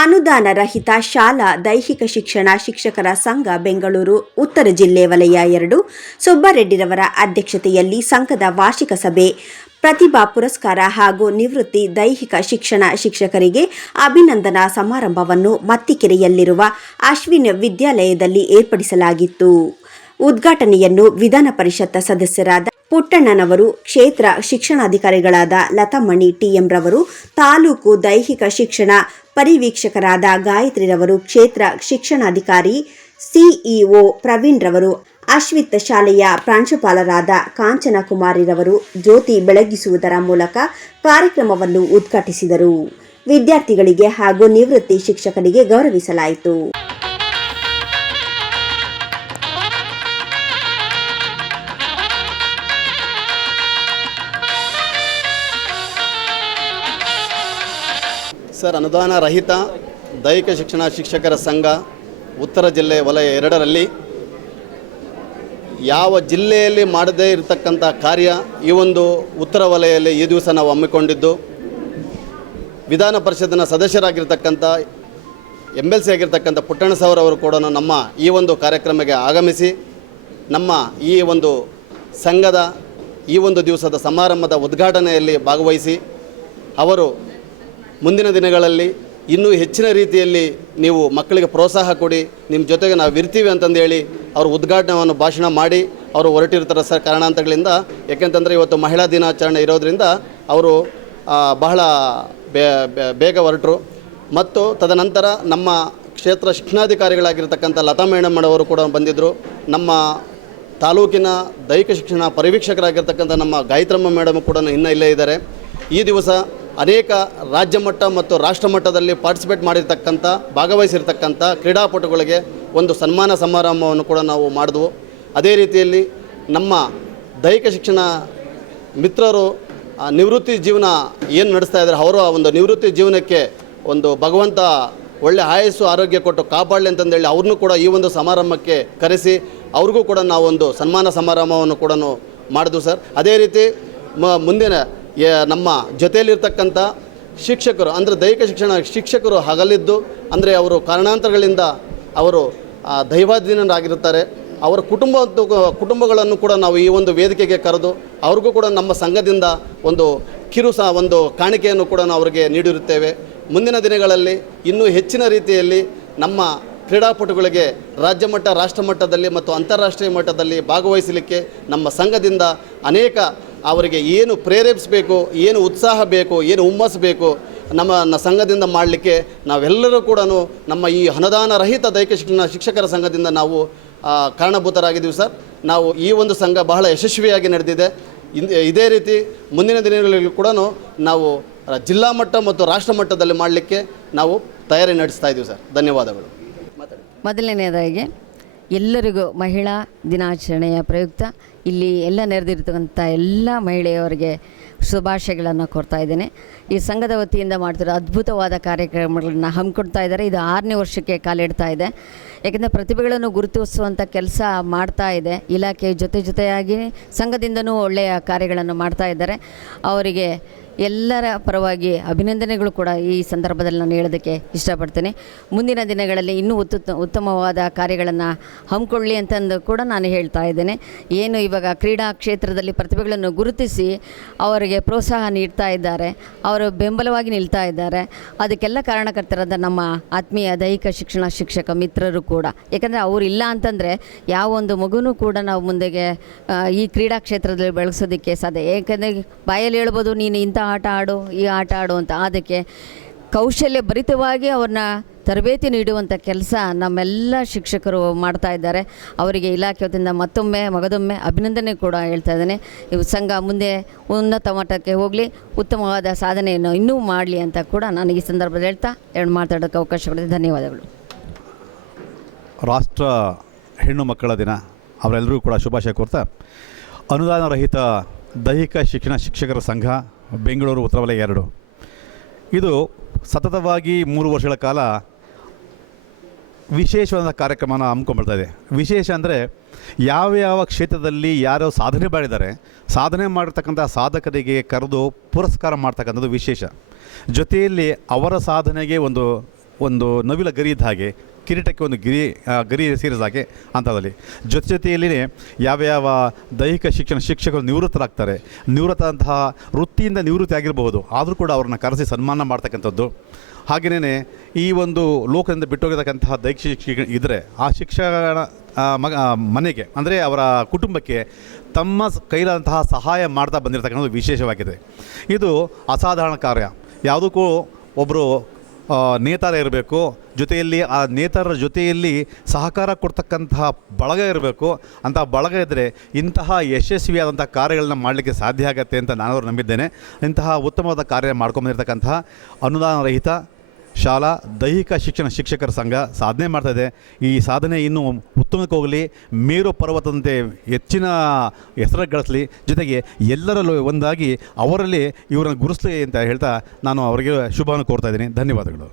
ಅನುದಾನ ರಹಿತ ಶಾಲಾ ದೈಹಿಕ ಶಿಕ್ಷಣ ಶಿಕ್ಷಕರ ಸಂಘ ಬೆಂಗಳೂರು ಉತ್ತರ ಜಿಲ್ಲೆ ವಲಯ 2 ಸುಬ್ಬರೆಡ್ಡಿರವರ ಅಧ್ಯಕ್ಷತೆಯಲ್ಲಿ ಸಂಘದ ವಾರ್ಷಿಕ ಸಭೆ, ಪ್ರತಿಭಾ ಪುರಸ್ಕಾರ ಹಾಗೂ ನಿವೃತ್ತಿ ದೈಹಿಕ ಶಿಕ್ಷಣ ಶಿಕ್ಷಕರಿಗೆ ಅಭಿನಂದನಾ ಸಮಾರಂಭವನ್ನು ಮತ್ತಿಕೆರೆಯಲ್ಲಿರುವ ಅಶ್ವಿನ್ ವಿದ್ಯಾಲಯದಲ್ಲಿ ಏರ್ಪಡಿಸಲಾಗಿತ್ತು. ಉದ್ಘಾಟನೆಯನ್ನು ವಿಧಾನ ಪರಿಷತ್ ಸದಸ್ಯರಾದ ಪುಟ್ಟಣ್ಣನವರು, ಕ್ಷೇತ್ರ ಶಿಕ್ಷಣಾಧಿಕಾರಿಗಳಾದ ಲತಾಮಣಿ ಟಿಎಂ ರವರು, ತಾಲೂಕು ದೈಹಿಕ ಶಿಕ್ಷಣ ಪರಿವೀಕ್ಷಕರಾದ ಗಾಯತ್ರಿರವರು, ಕ್ಷೇತ್ರ ಶಿಕ್ಷಣಾಧಿಕಾರಿ ಸಿಇಒ ಪ್ರವೀಣ್ ರವರು, ಅಶ್ವಿತ್ ಶಾಲೆಯ ಪ್ರಾಂಶುಪಾಲರಾದ ಕಾಂಚನ ಕುಮಾರಿರವರು ಜ್ಯೋತಿ ಬೆಳಗಿಸುವುದರ ಮೂಲಕ ಕಾರ್ಯಕ್ರಮವನ್ನು ಉದ್ಘಾಟಿಸಿದರು. ವಿದ್ಯಾರ್ಥಿಗಳಿಗೆ ಹಾಗೂ ನಿವೃತ್ತಿ ಶಿಕ್ಷಕರಿಗೆ ಗೌರವಿಸಲಾಯಿತು. ಸರ್, ಅನುದಾನ ರಹಿತ ದೈಹಿಕ ಶಿಕ್ಷಣ ಶಿಕ್ಷಕರ ಸಂಘ ಉತ್ತರ ಜಿಲ್ಲೆ ವಲಯ 2ರಲ್ಲಿ ಯಾವ ಜಿಲ್ಲೆಯಲ್ಲಿ ಮಾಡದೇ ಇರತಕ್ಕಂಥ ಕಾರ್ಯ ಈ ಒಂದು ಉತ್ತರ ವಲಯದಲ್ಲಿ ಈ ದಿವಸ ನಾವು ಹಮ್ಮಿಕೊಂಡಿದ್ದು, ವಿಧಾನ ಪರಿಷತ್ತಿನ ಸದಸ್ಯರಾಗಿರ್ತಕ್ಕಂಥ MLC ಆಗಿರ್ತಕ್ಕಂಥ ಪುಟ್ಟಣ್ಣ ಸರ್ ಅವರು ಕೂಡ ನಮ್ಮ ಈ ಒಂದು ಕಾರ್ಯಕ್ರಮಕ್ಕೆ ಆಗಮಿಸಿ ನಮ್ಮ ಈ ಒಂದು ಸಂಘದ ಈ ಒಂದು ದಿವಸದ ಸಮಾರಂಭದ ಉದ್ಘಾಟನೆಯಲ್ಲಿ ಭಾಗವಹಿಸಿ ಅವರು ಮುಂದಿನ ದಿನಗಳಲ್ಲಿ ಇನ್ನೂ ಹೆಚ್ಚಿನ ರೀತಿಯಲ್ಲಿ ನೀವು ಮಕ್ಕಳಿಗೆ ಪ್ರೋತ್ಸಾಹ ಕೊಡಿ, ನಿಮ್ಮ ಜೊತೆಗೆ ನಾವು ಇರ್ತೀವಿ ಅಂತಂದೇಳಿ ಅವರು ಉದ್ಘಾಟನೆಯನ್ನು ಭಾಷಣ ಮಾಡಿ ಅವರು ಹೊರಟಿರ್ತಾರೆ ಸರ್. ಕಾರಣಾಂತರಗಳಿಂದ, ಯಾಕೆಂತಂದರೆ ಇವತ್ತು ಮಹಿಳಾ ದಿನಾಚರಣೆ ಇರೋದರಿಂದ ಅವರು ಬಹಳ ಬೇಗ ಹೊರಟರು. ಮತ್ತು ತದನಂತರ ನಮ್ಮ ಕ್ಷೇತ್ರ ಶಿಕ್ಷಣಾಧಿಕಾರಿಗಳಾಗಿರ್ತಕ್ಕಂಥ ಲತಾ ಮೇಡಮ್ ಅವರು ಕೂಡ ಬಂದಿದ್ದರು. ನಮ್ಮ ತಾಲೂಕಿನ ದೈಹಿಕ ಶಿಕ್ಷಣ ಪರಿವೀಕ್ಷಕರಾಗಿರ್ತಕ್ಕಂಥ ನಮ್ಮ ಗಾಯತ್ರಮ್ಮ ಮೇಡಮ್ ಕೂಡ ಇನ್ನೂ ಇಲ್ಲೇ ಇದ್ದಾರೆ. ಈ ದಿವಸ ಅನೇಕ ರಾಜ್ಯ ಮಟ್ಟ ಮತ್ತು ರಾಷ್ಟ್ರ ಮಟ್ಟದಲ್ಲಿ ಪಾರ್ಟಿಸಿಪೇಟ್ ಮಾಡಿರ್ತಕ್ಕಂಥ ಭಾಗವಹಿಸಿರ್ತಕ್ಕಂಥ ಕ್ರೀಡಾಪಟುಗಳಿಗೆ ಒಂದು ಸನ್ಮಾನ ಸಮಾರಂಭವನ್ನು ಕೂಡ ನಾವು ಮಾಡಿದ್ವು. ಅದೇ ರೀತಿಯಲ್ಲಿ ನಮ್ಮ ದೈಹಿಕ ಶಿಕ್ಷಣ ಮಿತ್ರರು ನಿವೃತ್ತಿ ಜೀವನ ಏನು ನಡೆಸ್ತಾ ಇದ್ದಾರೆ, ಅವರ ಒಂದು ನಿವೃತ್ತಿ ಜೀವನಕ್ಕೆ ಒಂದು ಭಗವಂತ ಒಳ್ಳೆ ಆಯಸ್ಸು ಆರೋಗ್ಯ ಕೊಟ್ಟು ಕಾಪಾಡಲಿ ಅಂತಂದೇಳಿ ಅವ್ರನ್ನೂ ಕೂಡ ಈ ಒಂದು ಸಮಾರಂಭಕ್ಕೆ ಕರೆಸಿ ಅವ್ರಿಗೂ ಕೂಡ ನಾವು ಒಂದು ಸನ್ಮಾನ ಸಮಾರಂಭವನ್ನು ಕೂಡ ಮಾಡಿದ್ವು ಸರ್. ಅದೇ ರೀತಿ ಮುಂದಿನ ನಮ್ಮ ಜೊತೆಯಲ್ಲಿರ್ತಕ್ಕಂಥ ಶಿಕ್ಷಕರು ಅಂದರೆ ದೈಹಿಕ ಶಿಕ್ಷಣ ಶಿಕ್ಷಕರು ಹಗಲಿದ್ದು ಅಂದರೆ ಅವರು ಕಾರಣಾಂತರಗಳಿಂದ ಅವರು ದೈವಾಧೀನರಾಗಿರುತ್ತಾರೆ. ಅವರ ಕುಟುಂಬಗಳನ್ನು ಕೂಡ ನಾವು ಈ ಒಂದು ವೇದಿಕೆಗೆ ಕರೆದು ಅವ್ರಿಗೂ ಕೂಡ ನಮ್ಮ ಸಂಘದಿಂದ ಒಂದು ಒಂದು ಕಾಣಿಕೆಯನ್ನು ಕೂಡ ನಾವು ಅವರಿಗೆ ನೀಡಿರುತ್ತೇವೆ. ಮುಂದಿನ ದಿನಗಳಲ್ಲಿ ಇನ್ನೂ ಹೆಚ್ಚಿನ ರೀತಿಯಲ್ಲಿ ನಮ್ಮ ಕ್ರೀಡಾಪಟುಗಳಿಗೆ ರಾಜ್ಯ ಮಟ್ಟ, ರಾಷ್ಟ್ರ ಮಟ್ಟದಲ್ಲಿ ಮತ್ತು ಅಂತಾರಾಷ್ಟ್ರೀಯ ಮಟ್ಟದಲ್ಲಿ ಭಾಗವಹಿಸಲಿಕ್ಕೆ ನಮ್ಮ ಸಂಘದಿಂದ ಅನೇಕ ಅವರಿಗೆ ಏನು ಪ್ರೇರೇಪಿಸಬೇಕು, ಏನು ಉತ್ಸಾಹ ಬೇಕು, ಏನು ಹುಮ್ಮಸ್ಸು ಬೇಕು ನಮ್ಮ ಸಂಘದಿಂದ ಮಾಡಲಿಕ್ಕೆ ನಾವೆಲ್ಲರೂ ಕೂಡ ನಮ್ಮ ಈ ಅನುದಾನ ರಹಿತ ದೈಹಿಕ ಶಿಕ್ಷಣ ಶಿಕ್ಷಕರ ಸಂಘದಿಂದ ನಾವು ಕಾರಣಭೂತರಾಗಿದ್ದೀವಿ ಸರ್. ನಾವು ಈ ಒಂದು ಸಂಘ ಬಹಳ ಯಶಸ್ವಿಯಾಗಿ ನಡೆದಿದೆ. ಇದೇ ರೀತಿ ಮುಂದಿನ ದಿನಗಳಲ್ಲಿ ಕೂಡ ನಾವು ಜಿಲ್ಲಾ ಮಟ್ಟ ಮತ್ತು ರಾಷ್ಟ್ರ ಮಟ್ಟದಲ್ಲಿ ಮಾಡಲಿಕ್ಕೆ ನಾವು ತಯಾರಿ ನಡೆಸ್ತಾ ಇದ್ದೀವಿ ಸರ್. ಧನ್ಯವಾದಗಳು. ಮೊದಲನೆಯದಾಗಿ ಎಲ್ಲರಿಗೂ ಮಹಿಳಾ ದಿನಾಚರಣೆಯ ಪ್ರಯುಕ್ತ ಇಲ್ಲಿ ಎಲ್ಲ ನೆರೆದಿರ್ತಕ್ಕಂಥ ಎಲ್ಲ ಮಹಿಳೆಯರಿಗೆ ಶುಭಾಶಯಗಳನ್ನು ಕೋರ್ತಾ ಇದ್ದೇನೆ. ಈ ಸಂಘದ ವತಿಯಿಂದ ಮಾಡ್ತಿರೋ ಅದ್ಭುತವಾದ ಕಾರ್ಯಕ್ರಮಗಳನ್ನು ಹಮ್ಮಿಕೊಡ್ತಾ ಇದ್ದಾರೆ. ಇದು 6ನೇ ವರ್ಷಕ್ಕೆ ಕಾಲಿಡ್ತಾ ಇದೆ. ಯಾಕೆಂದರೆ ಪ್ರತಿಭೆಗಳನ್ನು ಗುರುತಿಸುವಂಥ ಕೆಲಸ ಮಾಡ್ತಾ ಇದೆ ಇಲಾಖೆ. ಜೊತೆಯಾಗಿ ಸಂಘದಿಂದನೂ ಒಳ್ಳೆಯ ಕಾರ್ಯಗಳನ್ನು ಮಾಡ್ತಾ ಇದ್ದಾರೆ. ಅವರಿಗೆ ಎಲ್ಲರ ಪರವಾಗಿ ಅಭಿನಂದನೆಗಳು ಕೂಡ ಈ ಸಂದರ್ಭದಲ್ಲಿ ನಾನು ಹೇಳೋದಕ್ಕೆ ಇಷ್ಟಪಡ್ತೇನೆ. ಮುಂದಿನ ದಿನಗಳಲ್ಲಿ ಇನ್ನೂ ಉತ್ತಮವಾದ ಕಾರ್ಯಗಳನ್ನು ಹಮ್ಮಿಕೊಳ್ಳಿ ಅಂತಂದು ಕೂಡ ನಾನು ಹೇಳ್ತಾ ಇದ್ದೇನೆ. ಏನು ಇವಾಗ ಕ್ರೀಡಾ ಕ್ಷೇತ್ರದಲ್ಲಿ ಪ್ರತಿಭೆಗಳನ್ನು ಗುರುತಿಸಿ ಅವರಿಗೆ ಪ್ರೋತ್ಸಾಹ ನೀಡ್ತಾ ಇದ್ದಾರೆ, ಅವರು ಬೆಂಬಲವಾಗಿ ನಿಲ್ತಾ ಇದ್ದಾರೆ. ಅದಕ್ಕೆಲ್ಲ ಕಾರಣಕರ್ತರಾದ ನಮ್ಮ ಆತ್ಮೀಯ ದೈಹಿಕ ಶಿಕ್ಷಣ ಶಿಕ್ಷಕ ಮಿತ್ರರು ಕೂಡ. ಯಾಕಂದರೆ ಅವರು ಇಲ್ಲ ಅಂತಂದರೆ ಯಾವ ಒಂದು ಮಗುನೂ ಕೂಡ ನಾವು ಮುಂದೆಗೆ ಈ ಕ್ರೀಡಾ ಕ್ಷೇತ್ರದಲ್ಲಿ ಬೆಳೆಸೋದಕ್ಕೆ ಸಾಧ್ಯ. ಏಕೆಂದರೆ ಬಾಯಲ್ಲಿ ಹೇಳ್ಬೋದು, ನೀನು ಇಂಥ ಆಟ ಆಡು, ಈ ಆಟ ಆಡು ಅಂತ. ಅದಕ್ಕೆ ಕೌಶಲ್ಯ ಭರಿತವಾಗಿ ಅವ್ರನ್ನ ತರಬೇತಿ ನೀಡುವಂಥ ಕೆಲಸ ನಮ್ಮೆಲ್ಲ ಶಿಕ್ಷಕರು ಮಾಡ್ತಾ ಇದ್ದಾರೆ. ಅವರಿಗೆ ಇಲಾಖೆ ವತಿಯಿಂದ ಮಗದೊಮ್ಮೆ ಅಭಿನಂದನೆ ಕೂಡ ಹೇಳ್ತಾ ಇದ್ದೇನೆ. ಈ ಸಂಘ ಮುಂದೆ ಉನ್ನತ ಮಟ್ಟಕ್ಕೆ ಹೋಗಲಿ, ಉತ್ತಮವಾದ ಸಾಧನೆಯನ್ನು ಇನ್ನೂ ಮಾಡಲಿ ಅಂತ ಕೂಡ ನಾನು ಈ ಸಂದರ್ಭದಲ್ಲಿ ಹೇಳ್ತಾ ಮಾತಾಡೋಕ್ಕೆ ಅವಕಾಶ ಕೊಡಿದೆ. ಧನ್ಯವಾದಗಳು. ರಾಷ್ಟ್ರ ಹೆಣ್ಣು ಮಕ್ಕಳ ದಿನ, ಅವರೆಲ್ಲರೂ ಕೂಡ ಶುಭಾಶಯ ಕೋರ್ತಾ, ಅನುದಾನ ರಹಿತ ದೈಹಿಕ ಶಿಕ್ಷಣ ಶಿಕ್ಷಕರ ಸಂಘ ಬೆಂಗಳೂರು ಉತ್ತರ ವಲಯ 2 ಇದು ಸತತವಾಗಿ 3 ವರ್ಷಗಳ ಕಾಲ ವಿಶೇಷವಾದ ಕಾರ್ಯಕ್ರಮನ ಹಮ್ಮಿಕೊಂಡ್ಬರ್ತಾ ಇದೆ. ವಿಶೇಷ ಅಂದರೆ ಯಾವ ಕ್ಷೇತ್ರದಲ್ಲಿ ಯಾರೋ ಸಾಧನೆ ಮಾಡಿದ್ದಾರೆ, ಸಾಧನೆ ಮಾಡಿರ್ತಕ್ಕಂಥ ಸಾಧಕರಿಗೆ ಕರೆದು ಪುರಸ್ಕಾರ ಮಾಡ್ತಕ್ಕಂಥದ್ದು ವಿಶೇಷ. ಜೊತೆಯಲ್ಲಿ ಅವರ ಸಾಧನೆಗೆ ಒಂದು ಒಂದು ನವಿಲ ಗರಿ ಇದ್ದ ಹಾಗೆ, ಕಿರೀಟಕ್ಕೆ ಒಂದು ಗರಿ ಸೇರಿದ ಹಾಗೆ ಅಂಥದ್ದಲ್ಲಿ ಜೊತೆಯಲ್ಲಿಯೇ ಯಾವ್ಯಾವ ದೈಹಿಕ ಶಿಕ್ಷಕರು ನಿವೃತ್ತರಾಗ್ತಾರೆ, ನಿವೃತ್ತಂತಹ ವೃತ್ತಿಯಿಂದ ನಿವೃತ್ತಿ ಆಗಿರಬಹುದು, ಆದರೂ ಕೂಡ ಅವ್ರನ್ನ ಕರೆಸಿ ಸನ್ಮಾನ ಮಾಡ್ತಕ್ಕಂಥದ್ದು. ಹಾಗೆಯೇ ಈ ಒಂದು ಲೋಕದಿಂದ ಬಿಟ್ಟೋಗಿರ್ತಕ್ಕಂತಹ ದೈಹಿಕ ಶಿಕ್ಷಕ ಇದ್ದರೆ ಆ ಶಿಕ್ಷಕನ ಮನೆಗೆ ಅಂದರೆ ಅವರ ಕುಟುಂಬಕ್ಕೆ ತಮ್ಮ ಕೈಲಾದಂತಹ ಸಹಾಯ ಮಾಡ್ತಾ ಬಂದಿರತಕ್ಕಂಥದ್ದು ವಿಶೇಷವಾಗಿದೆ. ಇದು ಅಸಾಧಾರಣ ಕಾರ್ಯ. ಯಾವುದಕ್ಕೂ ಒಬ್ಬರು ನೇತಾರ ಇರಬೇಕು, ಜೊತೆಯಲ್ಲಿ ಆ ನೇತಾರರ ಜೊತೆಯಲ್ಲಿ ಸಹಕಾರ ಕೊಡ್ತಕ್ಕಂತಹ ಬಳಗ ಇರಬೇಕು. ಅಂತಹ ಬಳಗ ಇದ್ದರೆ ಇಂತಹ ಯಶಸ್ವಿಯಾದಂಥ ಕಾರ್ಯಗಳನ್ನ ಮಾಡಲಿಕ್ಕೆ ಸಾಧ್ಯ ಆಗತ್ತೆ ಅಂತ ನಾನು ನಂಬಿದ್ದೇನೆ. ಇಂತಹ ಉತ್ತಮವಾದ ಕಾರ್ಯ ಮಾಡ್ಕೊಂಬಂದಿರತಕ್ಕಂತಹ ಅನುದಾನ ರಹಿತ ಶಾಲಾ ದೈಹಿಕ ಶಿಕ್ಷಕರ ಸಂಘ ಸಾಧನೆ ಮಾಡ್ತಾಯಿದೆ. ಈ ಸಾಧನೆ ಇನ್ನೂ ಉತ್ತಮಕ್ಕೆ ಹೋಗಲಿ, ಮೇರು ಪರ್ವತದಂತೆ ಹೆಚ್ಚಿನ ಹೆಸರು ಗಳಿಸಲಿ, ಜೊತೆಗೆ ಎಲ್ಲರಲ್ಲೂ ಒಂದಾಗಿ ಅವರಲ್ಲಿ ಇವರನ್ನು ಗುರುಸಲಿ ಅಂತ ಹೇಳ್ತಾ ನಾನು ಅವರಿಗೆ ಶುಭವನ್ನು ಕೋರ್ತಾ ಇದ್ದೀನಿ. ಧನ್ಯವಾದಗಳು.